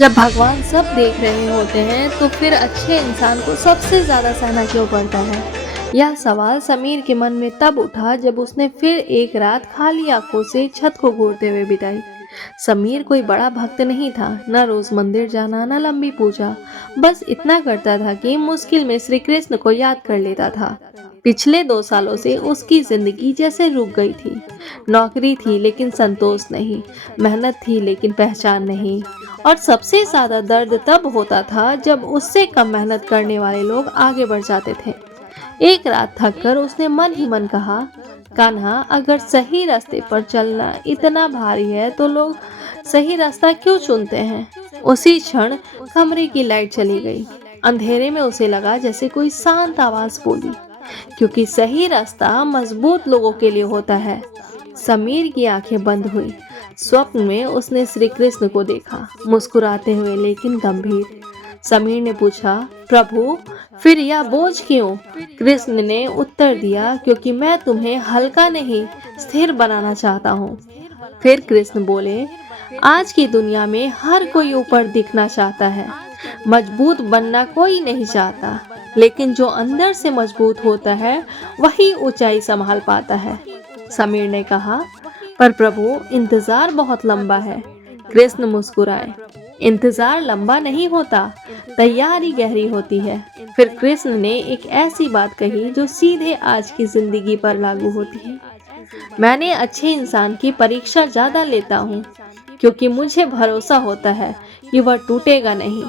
जब भगवान सब देख रहे होते हैं तो फिर अच्छे इंसान को सबसे ज्यादा सहना क्यों पड़ता है? यह सवाल समीर के मन में तब उठा जब उसने फिर एक रात खाली आंखों से छत को घूरते हुए बिताई। समीर कोई बड़ा भक्त नहीं था, न रोज मंदिर जाना न लंबी पूजा, बस इतना करता था कि मुश्किल में श्री कृष्ण को याद कर लेता था। पिछले 2 सालों से उसकी जिंदगी जैसे रुक गई थी। नौकरी थी लेकिन संतोष नहीं, मेहनत थी लेकिन पहचान नहीं। और सबसे ज्यादा दर्द तब होता था जब उससे कम मेहनत करने वाले लोग आगे बढ़ जाते थे। एक रात थककर उसने मन ही मन कहा, कान्हा, अगर सही रास्ते पर चलना इतना भारी है तो लोग सही रास्ता क्यों चुनते हैं? उसी क्षण कमरे की लाइट चली गई। अंधेरे में उसे लगा जैसे कोई शांत आवाज बोली, क्योंकि सही रास्ता मजबूत लोगों के लिए होता है। समीर की आंखें बंद हुई। स्वप्न में उसने श्री कृष्ण को देखा, मुस्कुराते हुए लेकिन गंभीर। समीर ने पूछा, प्रभु, फिर यह बोझ क्यों? कृष्ण ने उत्तर दिया, क्योंकि मैं तुम्हें हल्का नहीं, स्थिर बनाना चाहता हूँ। फिर कृष्ण बोले, आज की दुनिया में हर कोई ऊपर दिखना चाहता है, मजबूत बनना कोई नहीं चाहता, लेकिन जो अंदर से मजबूत होता है वही ऊंचाई संभाल पाता है। समीर ने कहा, पर प्रभु, इंतजार बहुत लंबा है। कृष्ण मुस्कुराए, इंतजार लंबा नहीं होता, तैयारी गहरी होती है। फिर कृष्ण ने एक ऐसी बात कही जो सीधे आज की जिंदगी पर लागू होती है। मैंने अच्छे इंसान की परीक्षा ज्यादा लेता हूँ, क्योंकि मुझे भरोसा होता है कि वह टूटेगा नहीं।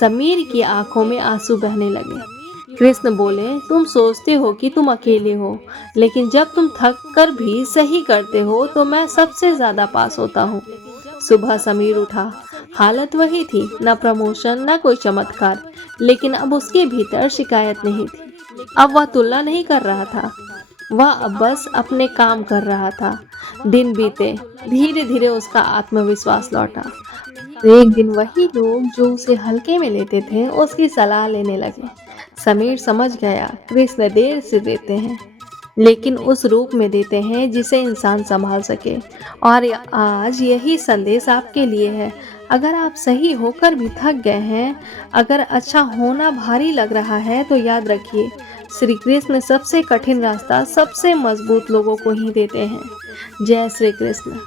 समीर की आंखों में आंसू बहने लगे। कृष्ण बोले, तुम सोचते हो कि तुम अकेले हो, लेकिन जब तुम थक कर भी सही करते हो तो मैं सबसे ज्यादा पास होता हूँ। सुबह समीर उठा। हालत वही थी, न प्रमोशन न कोई चमत्कार, लेकिन अब उसके भीतर शिकायत नहीं थी। अब वह तुलना नहीं कर रहा था, वह अब बस अपने काम कर रहा था। दिन बीते, धीरे धीरे उसका आत्मविश्वास लौटा। एक दिन वही लोग जो उसे हल्के में लेते थे उसकी सलाह लेने लगे। समीर समझ गया, कृष्ण देर से देते हैं, लेकिन उस रूप में देते हैं जिसे इंसान संभाल सके। और आज यही संदेश आपके लिए है। अगर आप सही होकर भी थक गए हैं, अगर अच्छा होना भारी लग रहा है, तो याद रखिए, श्री कृष्ण सबसे कठिन रास्ता सबसे मजबूत लोगों को ही देते हैं। जय श्री कृष्ण।